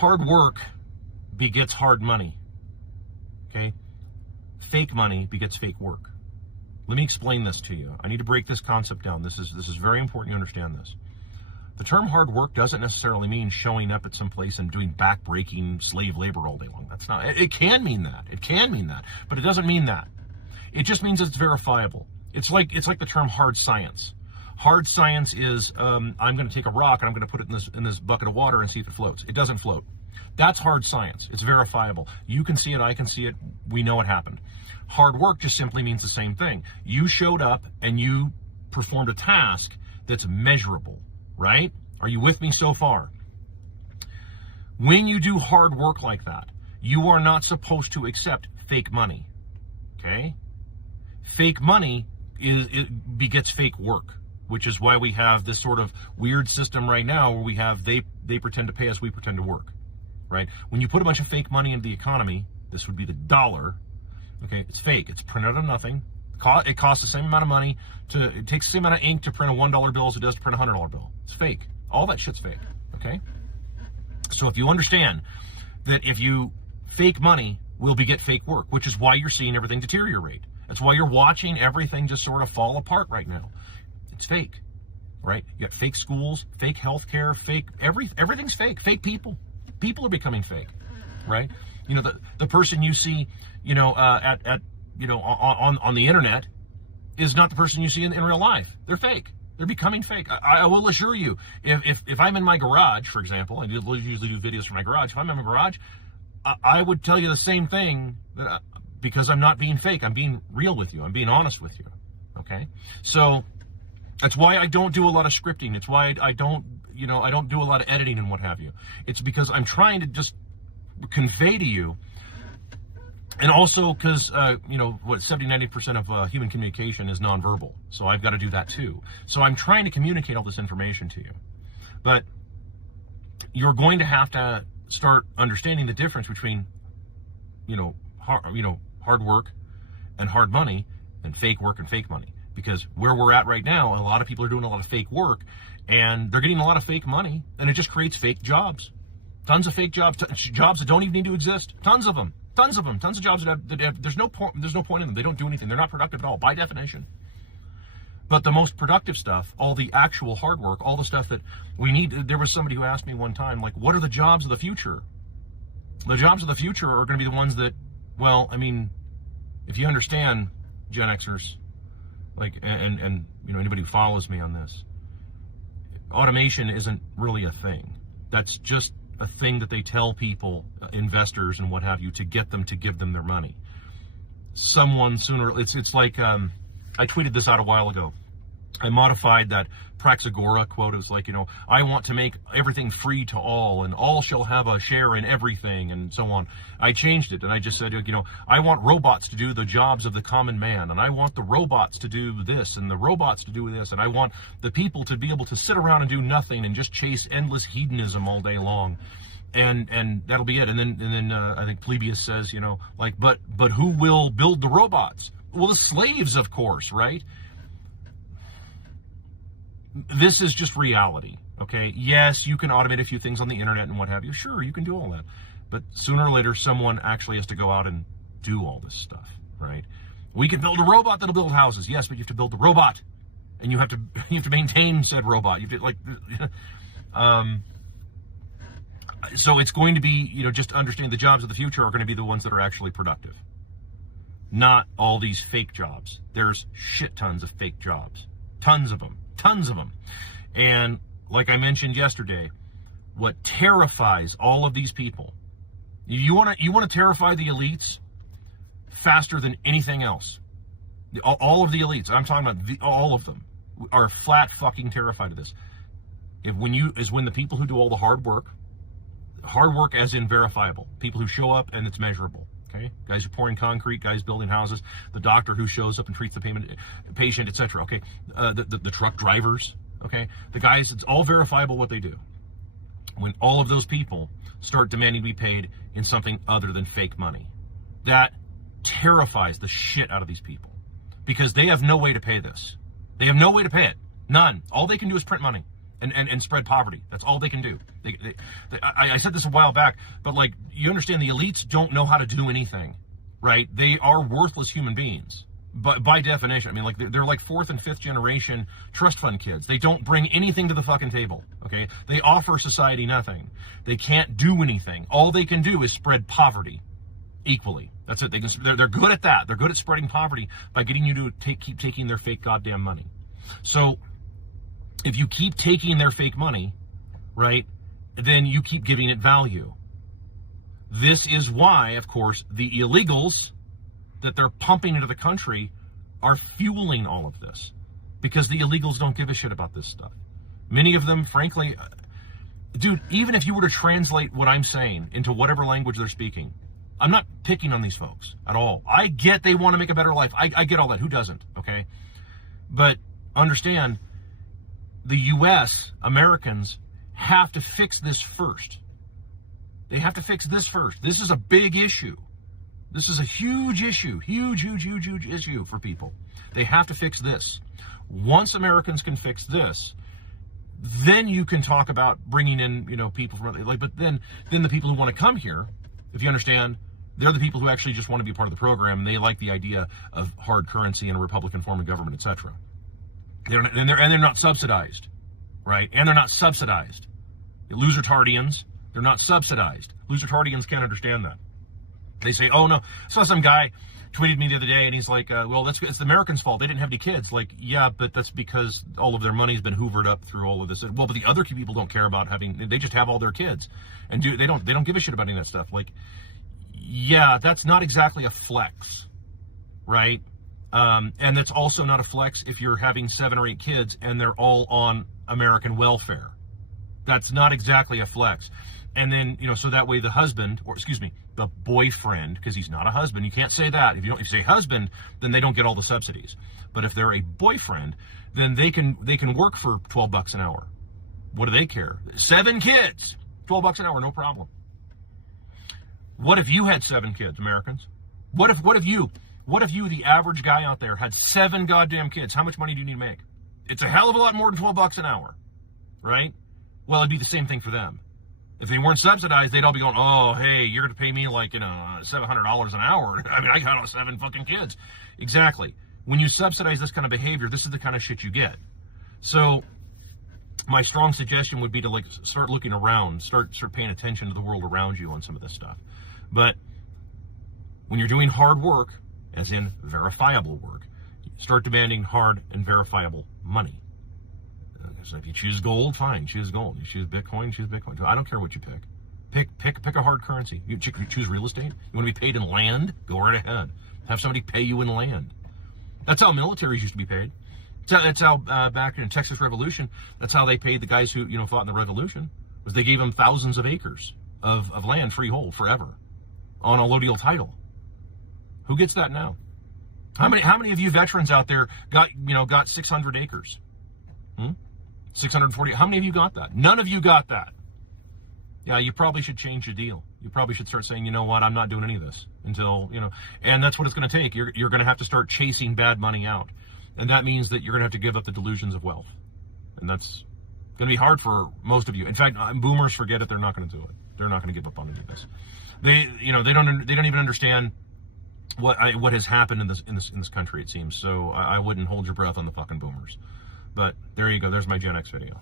hard work begets hard money. Okay? Fake money begets fake work. Let me explain this to you. I need to break this concept down. This is very important you understand this. The term hard work doesn't necessarily mean showing up at some place and doing back-breaking slave labor all day long. That's not. It can mean that. It can mean that, but it doesn't mean that. It just means it's verifiable. It's like the term hard science. Hard science is I'm going to take a rock and I'm going to put it in this bucket of water and see if it floats. It doesn't float. That's hard science. It's verifiable. You can see it. I can see it. We know it happened. Hard work just simply means the same thing. You showed up and you performed a task that's measurable, right? Are you with me so far? When you do hard work like that, you are not supposed to accept fake money, okay? Fake money begets fake work, which is why we have this sort of weird system right now where we have they pretend to pay us, we pretend to work, right? When you put a bunch of fake money into the economy, this would be the dollar, okay? It's fake. It's printed out of nothing. It costs the same amount of money it takes the same amount of ink to print a $1 bill as it does to print a $100 bill. It's fake. All that shit's fake, okay? So if you understand that if you fake money will beget fake work, which is why you're seeing everything deteriorate. That's why you're watching everything just sort of fall apart right now. It's fake, right? You got fake schools, fake healthcare, fake everything's fake. Fake people. People are becoming fake, right? You know, the person you see, you know, on the internet is not the person you see in real life. They're fake. They're becoming fake. I will assure you, if I'm in my garage, for example, I usually do videos from my garage. If I'm in my garage, I would tell you the same thing because I'm not being fake. I'm being real with you. I'm being honest with you. Okay? So that's why I don't do a lot of scripting. It's why I don't do a lot of editing and what have you. It's because I'm trying to just convey to you. And also because, 70-90% of human communication is nonverbal. So I've got to do that too. So I'm trying to communicate all this information to you. But you're going to have to start understanding the difference between, hard work and hard money and fake work and fake money. Because where we're at right now, a lot of people are doing a lot of fake work and they're getting a lot of fake money, and it just creates fake jobs. Tons of fake jobs, jobs that don't even need to exist. Tons of them. Tons of jobs that have there's no point in them. They don't do anything. They're not productive at all, by definition. But the most productive stuff, all the actual hard work, all the stuff that we need. There was somebody who asked me one time, like, what are the jobs of the future? The jobs of the future are going to be the ones that, well, I mean, if you understand, Gen Xers, like, and anybody who follows me on this, automation isn't really a thing. That's just a thing that they tell people, investors and what have you, to get them to give them their money. Someone sooner, it's like, I tweeted this out a while ago. I modified that Praxagora quote. It was like, I want to make everything free to all, and all shall have a share in everything, and so on. I changed it, and I just said, I want robots to do the jobs of the common man, and I want the robots to do this, and the robots to do this, and I want the people to be able to sit around and do nothing and just chase endless hedonism all day long. And that'll be it. And then I think Polybius says, but who will build the robots? Well, the slaves, of course, right? This is just reality, okay? Yes, you can automate a few things on the internet and what have you. Sure, you can do all that. But sooner or later, someone actually has to go out and do all this stuff, right? We can build a robot that'll build houses. Yes, but you have to build the robot. And you have to maintain said robot. You have to, so it's going to be, just understand the jobs of the future are going to be the ones that are actually productive. Not all these fake jobs. There's shit tons of fake jobs. Tons of them. And like I mentioned yesterday, what terrifies all of these people, you want to terrify the elites faster than anything else. All of the elites, I'm talking about all of them, are flat fucking terrified of this. When the people who do all the hard work as in verifiable, people who show up and it's measurable. Okay, guys who are pouring concrete, guys building houses, the doctor who shows up and treats the patient, etc. Okay, the truck drivers. Okay, the guys, it's all verifiable what they do. When all of those people start demanding to be paid in something other than fake money, that terrifies the shit out of these people because they have no way to pay this. They have no way to pay it. None. All they can do is print money. and spread poverty. That's all they can do. I said this a while back, but like, you understand, the elites don't know how to do anything, right? They are worthless human beings. But by definition, I mean, like, they're like fourth and fifth generation trust fund kids. They don't bring anything to the fucking table, okay? They offer society nothing. They can't do anything. All they can do is spread poverty equally. That's it. They're good at that. They're good at spreading poverty by getting you to keep taking their fake goddamn money. So if you keep taking their fake money, right, then you keep giving it value. This is why, of course, the illegals that they're pumping into the country are fueling all of this, because the illegals don't give a shit about this stuff. Many of them, frankly, dude, even if you were to translate what I'm saying into whatever language they're speaking, I'm not picking on these folks at all. I get they want to make a better life. I get all that. Who doesn't? Okay. But understand, the U.S., Americans, have to fix this first. They have to fix this first. This is a big issue. This is a huge issue, huge issue for people. They have to fix this. Once Americans can fix this, then you can talk about bringing in, people from other, but then the people who want to come here, if you understand, they're the people who actually just want to be part of the program. They like the idea of hard currency and a Republican form of government, etc. And they're not subsidized, right? And they're not subsidized. The loser-tardians, they're not subsidized. Loser-tardians can't understand that. They say, oh no, I saw some guy tweeted me the other day and he's like, well, it's the Americans' fault. They didn't have any kids. Like, yeah, but that's because all of their money's been hoovered up through all of this. Well, but the other people don't care about they just have all their kids and they don't give a shit about any of that stuff. Like, yeah, that's not exactly a flex, right? And that's also not a flex if you're having 7 or 8 kids and they're all on American welfare. That's not exactly a flex. And then, so that way the husband, or excuse me, the boyfriend, because he's not a husband, you can't say that. If you say husband, then they don't get all the subsidies. But if they're a boyfriend, then they can work for $12 an hour. What do they care? 7 kids, $12 an hour, no problem. What if you had 7 kids, Americans? What if you, the average guy out there, had 7 goddamn kids? How much money do you need to make? It's a hell of a lot more than $12 an hour, right? Well, it'd be the same thing for them. If they weren't subsidized, they'd all be going, oh, hey, you're going to pay me like, $700 an hour. I mean, I got 7 fucking kids. Exactly. When you subsidize this kind of behavior, this is the kind of shit you get. So my strong suggestion would be to start looking around, start paying attention to the world around you on some of this stuff. But when you're doing hard work, as in verifiable work, start demanding hard and verifiable money. So if you choose gold, fine, choose gold. You choose Bitcoin, choose Bitcoin. I don't care what you pick. Pick a hard currency. You choose real estate. You want to be paid in land? Go right ahead. Have somebody pay you in land. That's how militaries used to be paid. That's how back in the Texas Revolution, that's how they paid the guys who fought in the Revolution. Was they gave them thousands of acres of land freehold forever on a allodial title. Who gets that now? How many of you veterans out there got 600 acres? 640. How many of you got that? None of you got that. Yeah, you probably should change the deal. You probably should start saying, you know what, I'm not doing any of this until, and that's what it's going to take. You're going to have to start chasing bad money out. And that means that you're going to have to give up the delusions of wealth. And that's going to be hard for most of you. In fact, boomers, forget it. They're not going to do it. They're not going to give up on any of this. They don't even understand what has happened in this country, it seems. So I wouldn't hold your breath on the fucking boomers. But there you go. There's my Gen X video.